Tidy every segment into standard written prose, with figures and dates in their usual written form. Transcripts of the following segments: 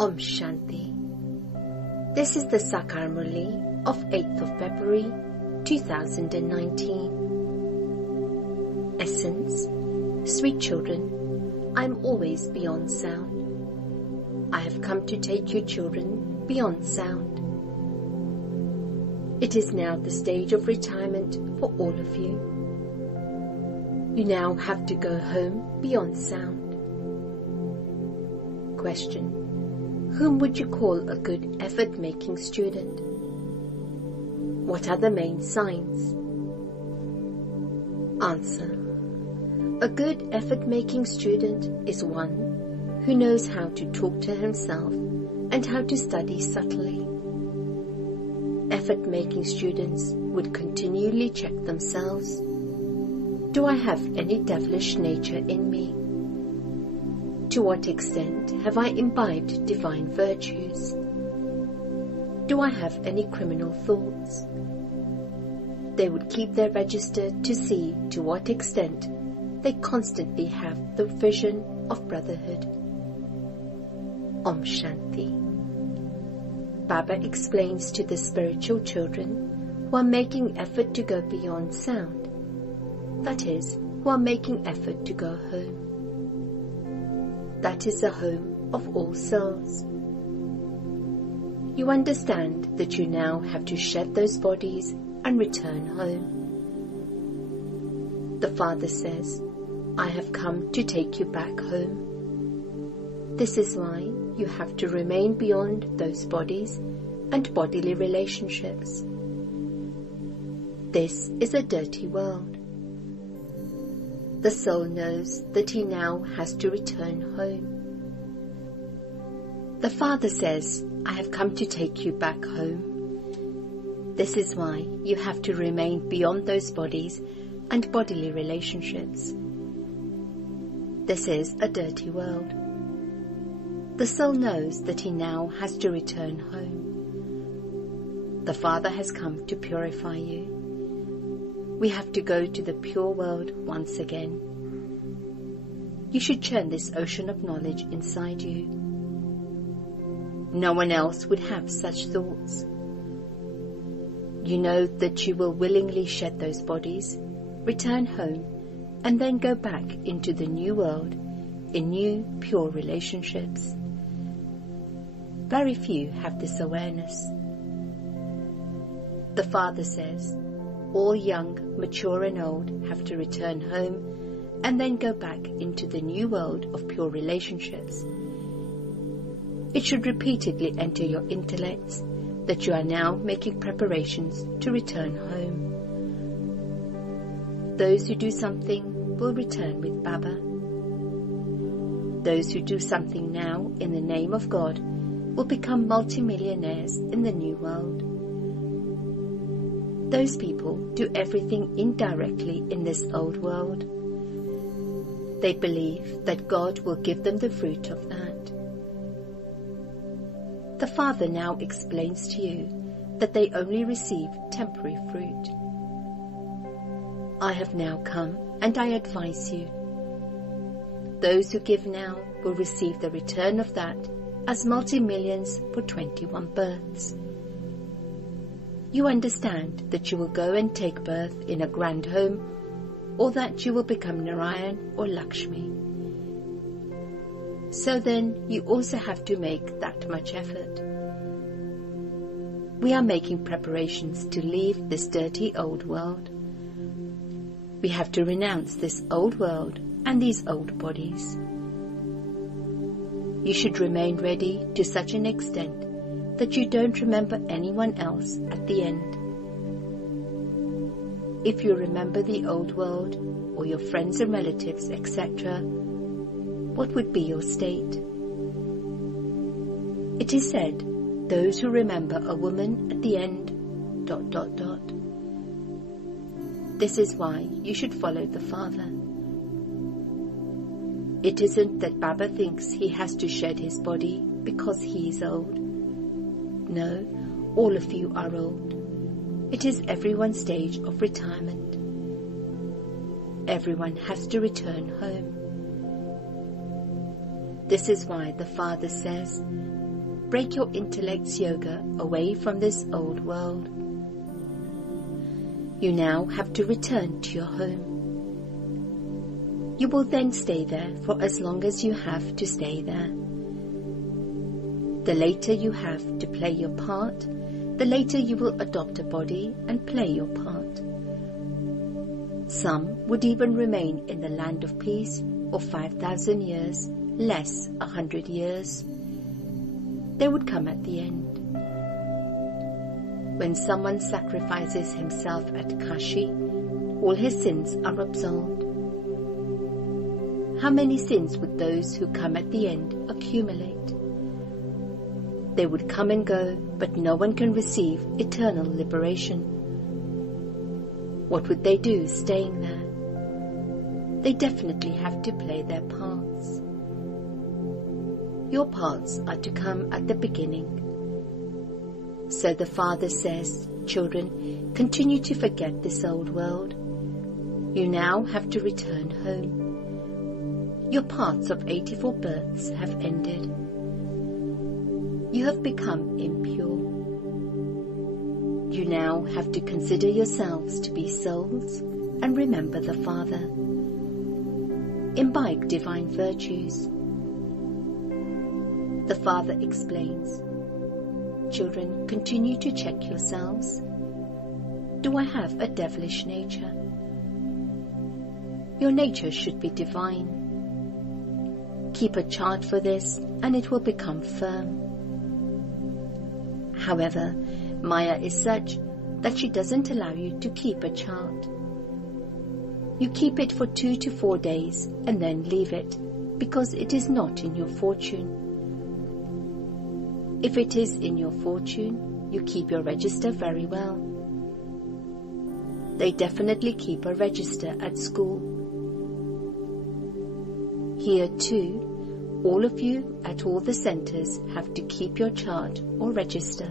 Om Shanti. This is the Sakar Murli of 8th of February 2019. Essence. Sweet children, I am always beyond sound. I have come to take you children beyond sound. It is now the stage of retirement for all of you. You now have to go home beyond sound. Question. Whom would you call a good effort-making student? What are the main signs? Answer. A good effort-making student is one who knows how to talk to himself and how to study subtly. Effort-making students would continually check themselves. Do I have any devilish nature in me? To what extent have I imbibed divine virtues? Do I have any criminal thoughts? They would keep their register to see to what extent they constantly have the vision of brotherhood. Om Shanti. Baba explains to the spiritual children who are making effort to go beyond sound, that is, who are making effort to go home. That is the home of all souls. You understand that you now have to shed those bodies and return home. The Father says, I have come to take you back home. This is why you have to remain beyond those bodies and bodily relationships. This is a dirty world. The soul knows that he now has to return home. The Father says, I have come to take you back home. This is why you have to remain beyond those bodies and bodily relationships. This is a dirty world. The soul knows that he now has to return home. The Father has come to purify you. We have to go to the pure world once again. You should churn this ocean of knowledge inside you. No one else would have such thoughts. You know that you will willingly shed those bodies, return home, and then go back into the new world in new pure relationships. Very few have this awareness. The Father says, all young, mature and old have to return home and then go back into the new world of pure relationships. It should repeatedly enter your intellects that you are now making preparations to return home. Those who do something will return with Baba. Those who do something now in the name of God will become multimillionaires in the new world. Those people do everything indirectly in this old world. They believe that God will give them the fruit of that. The Father now explains to you that they only receive temporary fruit. I have now come and I advise you. Those who give now will receive the return of that as multi-millions for 21 births. You understand that you will go and take birth in a grand home, or that you will become Narayan or Lakshmi. So then you also have to make that much effort. We are making preparations to leave this dirty old world. We have to renounce this old world and these old bodies. You should remain ready to such an extent that you don't remember anyone else at the end. If you remember the old world, or your friends and relatives, etc., what would be your state? It is said, those who remember a woman at the end, ... This is why you should follow the Father. It isn't that Baba thinks he has to shed his body because he is old. No, all of you are old. It is everyone's stage of retirement. Everyone has to return home. This is why the Father says, break your intellect's yoga away from this old world. You now have to return to your home. You will then stay there for as long as you have to stay there. The later you have to play your part, the later you will adopt a body and play your part. Some would even remain in the land of peace for 5,000 years, less 100 years. They would come at the end. When someone sacrifices himself at Kashi, all his sins are absolved. How many sins would those who come at the end accumulate? They would come and go, but no one can receive eternal liberation. What would they do staying there? They definitely have to play their parts. Your parts are to come at the beginning. So the Father says, children, continue to forget this old world. You now have to return home. Your parts of 84 births have ended. You have become impure. You now have to consider yourselves to be souls and remember the Father. Imbibe divine virtues. The Father explains, children, continue to check yourselves. Do I have a devilish nature? Your nature should be divine. Keep a chart for this and it will become firm. However, Maya is such that she doesn't allow you to keep a chart. You keep it for 2 to 4 days and then leave it because it is not in your fortune. If it is in your fortune, you keep your register very well. They definitely keep a register at school. Here too, all of you at all the centers have to keep your chart or register.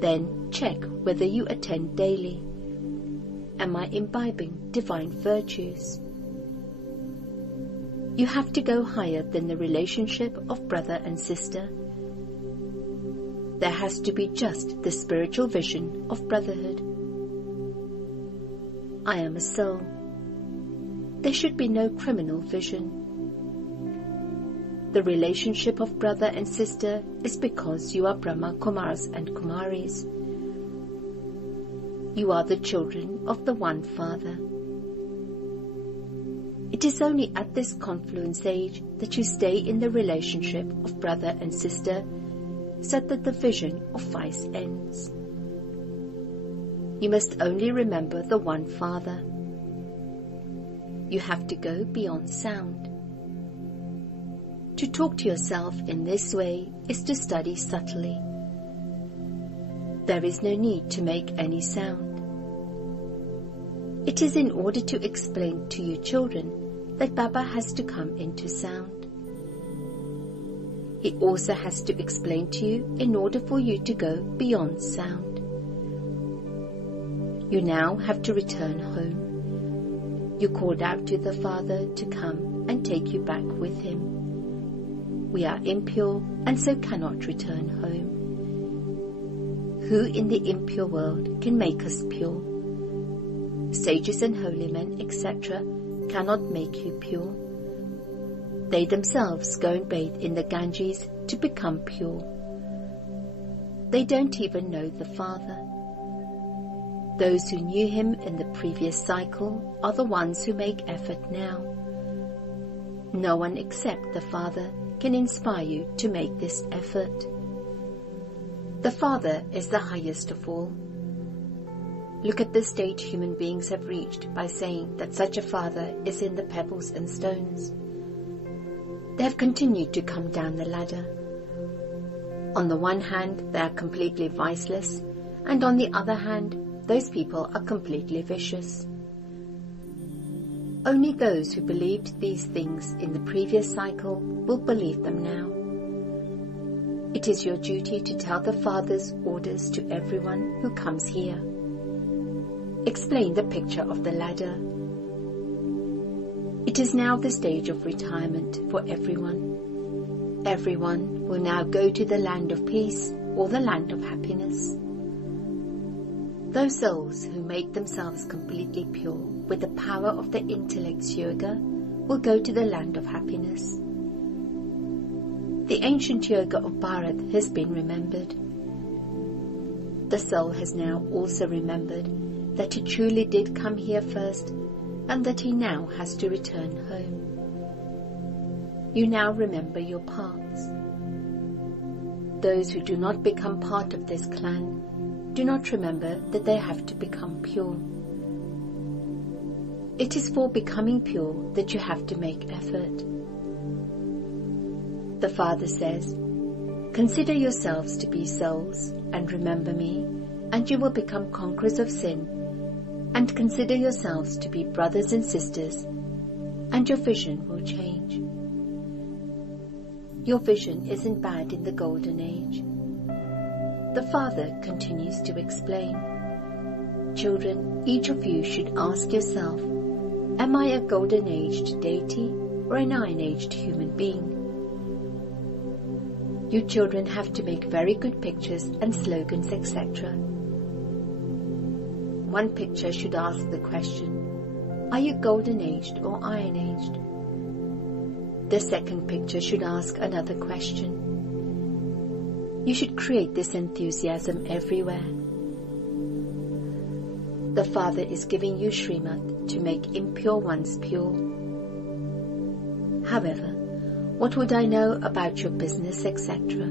Then check whether you attend daily. Am I imbibing divine virtues? You have to go higher than the relationship of brother and sister. There has to be just the spiritual vision of brotherhood. I am a soul. There should be no criminal vision. The relationship of brother and sister is because you are Brahma Kumars and Kumaris. You are the children of the one Father. It is only at this confluence age that you stay in the relationship of brother and sister so that the vision of vice ends. You must only remember the one Father. You have to go beyond sound. To talk to yourself in this way is to study subtly. There is no need to make any sound. It is in order to explain to you children that Baba has to come into sound. He also has to explain to you in order for you to go beyond sound. You now have to return home. You called out to the Father to come and take you back with him. We are impure and so cannot return home. Who in the impure world can make us pure? Sages and holy men, etc., cannot make you pure. They themselves go and bathe in the Ganges to become pure. They don't even know the Father. Those who knew him in the previous cycle are the ones who make effort now. No one except the Father can inspire you to make this effort. The Father is the highest of all. Look at the state human beings have reached by saying that such a Father is in the pebbles and stones. They have continued to come down the ladder. On the one hand, they are completely viceless, and on the other hand, those people are completely vicious. Only those who believed these things in the previous cycle will believe them now. It is your duty to tell the Father's orders to everyone who comes here. Explain the picture of the ladder. It is now the stage of retirement for everyone. Everyone will now go to the land of peace or the land of happiness. Those souls who make themselves completely pure with the power of the intellect's yoga will go to the land of happiness. The ancient yoga of Bharat has been remembered. The soul has now also remembered that he truly did come here first and that he now has to return home. You now remember your paths. Those who do not become part of this clan do not remember that they have to become pure. It is for becoming pure that you have to make effort. The Father says, "Consider yourselves to be souls and remember me, and you will become conquerors of sin, and consider yourselves to be brothers and sisters, and your vision will change." Your vision isn't bad in the golden age. The Father continues to explain, "Children, each of you should ask yourself, am I a golden-aged deity or an iron-aged human being?" You children have to make very good pictures and slogans, etc. One picture should ask the question, "Are you golden-aged or iron-aged?" The second picture should ask another question. You should create this enthusiasm everywhere. The Father is giving you Srimad to make impure ones pure. However, what would I know about your business, etc.?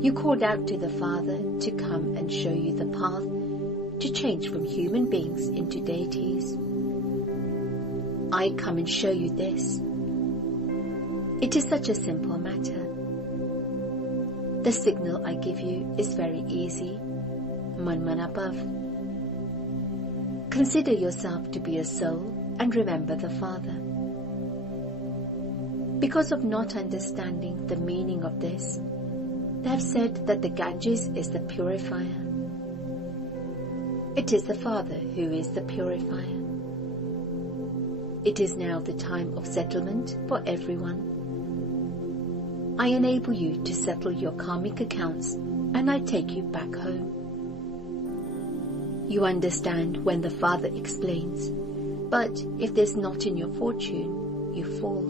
You called out to the Father to come and show you the path to change from human beings into deities. I come and show you this. It is such a simple matter. The signal I give you is very easy. Man above. Consider yourself to be a soul and remember the Father. Because of not understanding the meaning of this, they have said that the Ganges is the purifier. It is the Father who is the purifier. It is now the time of settlement for everyone. I enable you to settle your karmic accounts and I take you back home. You understand when the Father explains, but if there's not in your fortune, you fall.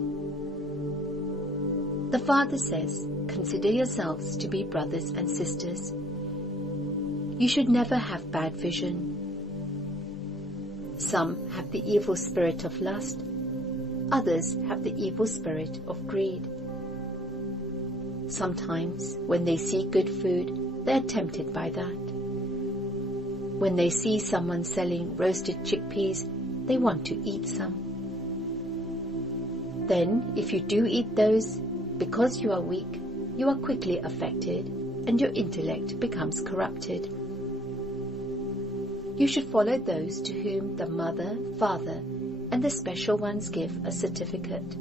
The Father says, "Consider yourselves to be brothers and sisters." You should never have bad vision. Some have the evil spirit of lust, others have the evil spirit of greed. Sometimes, when they see good food, they are tempted by that. When they see someone selling roasted chickpeas, they want to eat some. Then, if you do eat those, because you are weak, you are quickly affected and your intellect becomes corrupted. You should follow those to whom the mother, father, and the special ones give a certificate.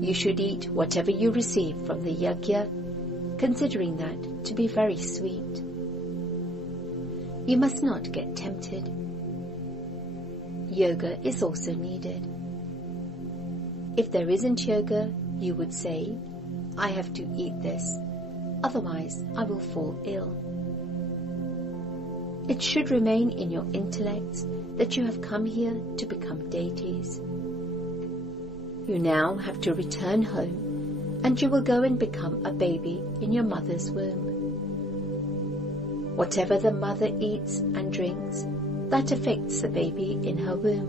You should eat whatever you receive from the yajna, considering that to be very sweet. You must not get tempted. Yoga is also needed. If there isn't yoga, you would say, "I have to eat this, otherwise I will fall ill." It should remain in your intellects that you have come here to become deities. You now have to return home, and you will go and become a baby in your mother's womb. Whatever the mother eats and drinks, that affects the baby in her womb.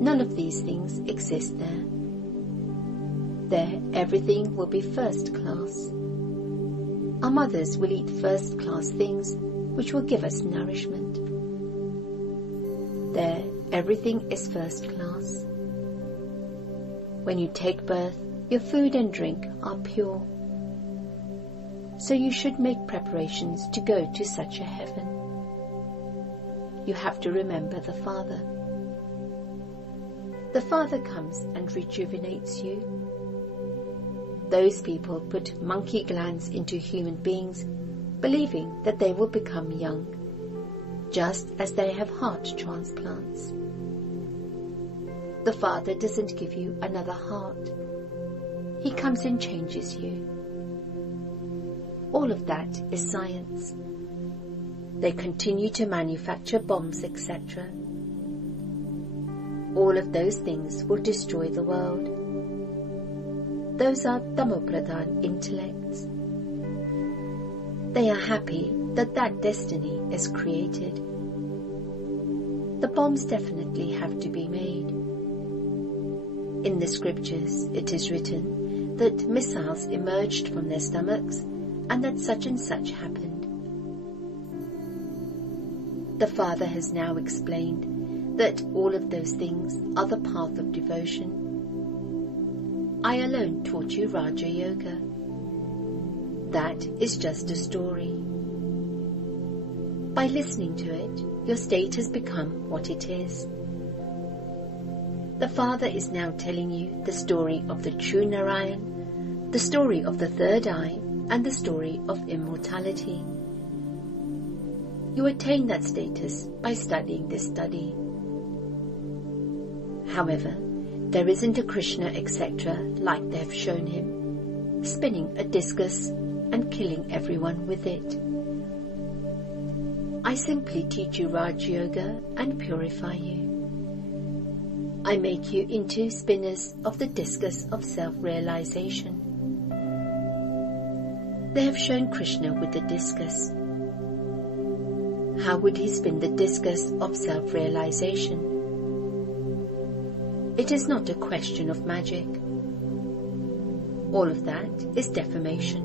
None of these things exist there. There, everything will be first class. Our mothers will eat first class things which will give us nourishment. There, everything is first class. When you take birth, your food and drink are pure. So you should make preparations to go to such a heaven. You have to remember the Father. The Father comes and rejuvenates you. Those people put monkey glands into human beings, believing that they will become young, just as they have heart transplants. The Father doesn't give you another heart. He comes and changes you. All of that is science. They continue to manufacture bombs, etc. All of those things will destroy the world. Those are Tamopradhan intellects. They are happy that that destiny is created. The bombs definitely have to be made. In the scriptures it is written that missiles emerged from their stomachs and that such and such happened. The Father has now explained that all of those things are the path of devotion. I alone taught you Rajyoga. That is just a story. By listening to it, your state has become what it is. The Father is now telling you the story of the true Narayan, the story of the third eye, and the story of immortality. You attain that status by studying this study. However, there isn't a Krishna, etc., like they've shown him, spinning a discus and killing everyone with it. I simply teach you Rajyoga and purify you. I make you into spinners of the discus of self-realization. They have shown Krishna with the discus. How would he spin the discus of self-realization? It is not a question of magic. All of that is defamation.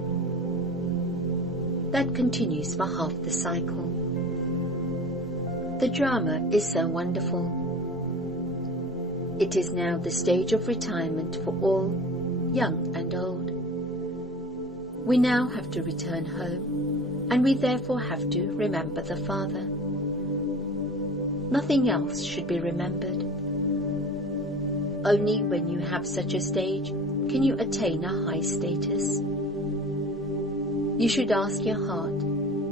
That continues for half the cycle. The drama is so wonderful. It is now the stage of retirement for all, young and old. We now have to return home, and we therefore have to remember the Father. Nothing else should be remembered. Only when you have such a stage can you attain a high status. You should ask your heart,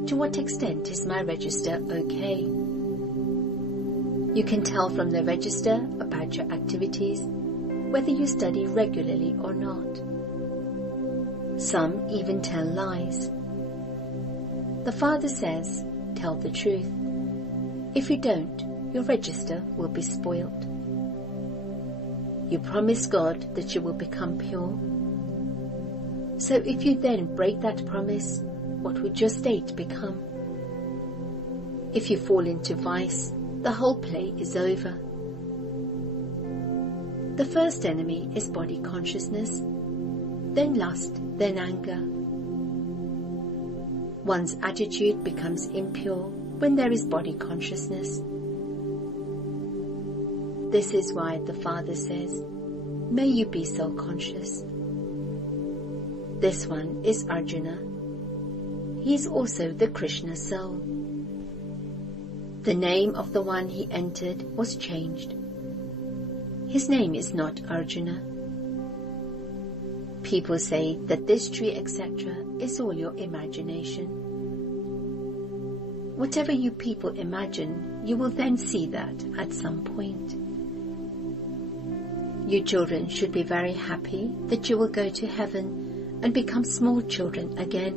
to what extent is my register okay? You can tell from the register about your activities whether you study regularly or not. Some even tell lies. The Father says, tell the truth. If you don't, your register will be spoilt. You promise God that you will become pure. So if you then break that promise, what would your state become? If you fall into vice, the whole play is over. The first enemy is body consciousness, then lust, then anger. One's attitude becomes impure when there is body consciousness. This is why the Father says, may you be self-conscious. This one is Arjuna. He is also the Krishna soul. The name of the one he entered was changed. His name is not Arjuna. People say that this tree, etc., is all your imagination. Whatever you people imagine, you will then see that at some point. You children should be very happy that you will go to heaven and become small children again.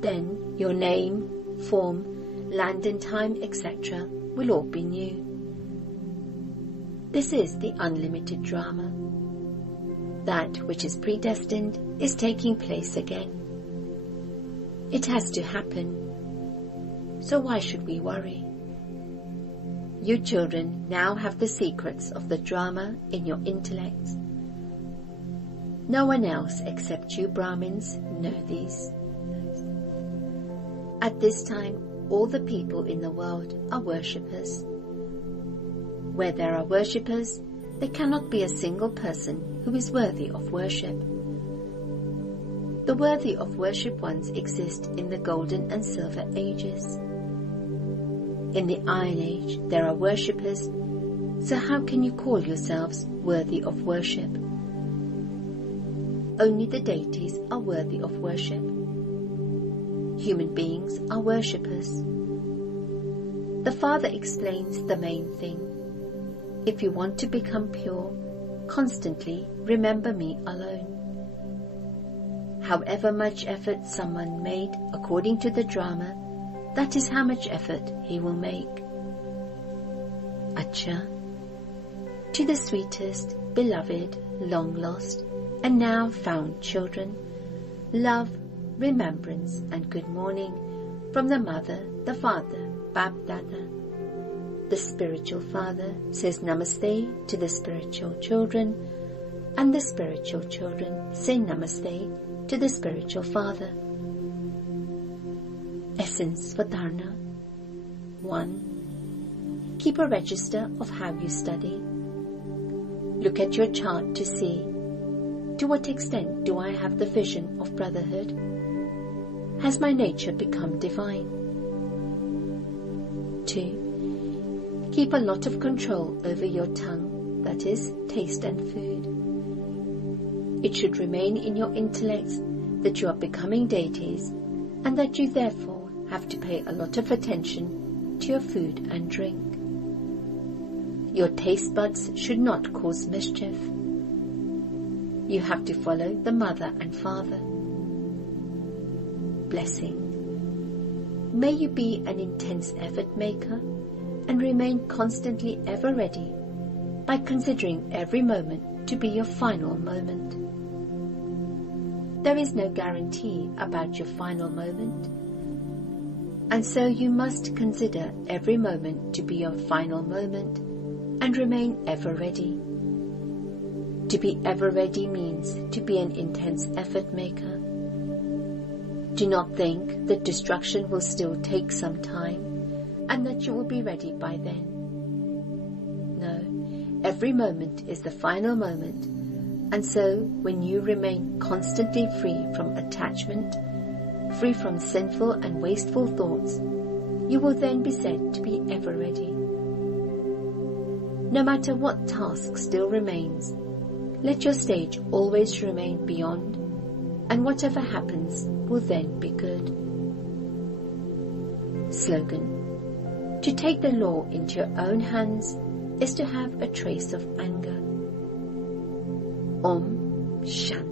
Then your name, form, land and time, etc. will all be new. This is the unlimited drama. That which is predestined is taking place again. It has to happen. So why should we worry? You children now have the secrets of the drama in your intellects. No one else except you Brahmins know these. At this time, all the people in the world are worshippers. Where there are worshippers, there cannot be a single person who is worthy of worship. The worthy of worship ones exist in the golden and silver ages. In the Iron Age, there are worshippers, so how can you call yourselves worthy of worship? Only the deities are worthy of worship. Human beings are worshippers. The Father explains the main thing. If you want to become pure, constantly remember me alone. However much effort someone made according to the drama, that is how much effort he will make. Acha. To the sweetest, beloved, long lost, and now found children, love, remembrance, and good morning from the mother, the father, Bab Dada. The spiritual father says Namaste to the spiritual children, and the spiritual children say Namaste to the spiritual father. Essence for Dharana. 1. Keep a register of how you study. Look at your chart to see, to what extent do I have the vision of brotherhood? Has my nature become divine? 2. Keep a lot of control over your tongue, that is, taste and food. It should remain in your intellect that you are becoming deities, and that you therefore have to pay a lot of attention to your food and drink. Your taste buds should not cause mischief. You have to follow the mother and father. Blessing. May you be an intense effort maker and remain constantly ever ready by considering every moment to be your final moment. There is no guarantee about your final moment, and so you must consider every moment to be your final moment and remain ever ready. To be ever ready means to be an intense effort maker. Do not think that destruction will still take some time and that you will be ready by then. No, every moment is the final moment, and so when you remain constantly free from attachment, free from sinful and wasteful thoughts, you will then be said to be ever ready. No matter what task still remains, let your stage always remain beyond, and whatever happens will then be good. Slogan. To take the law into your own hands is to have a trace of anger. Om Shanti.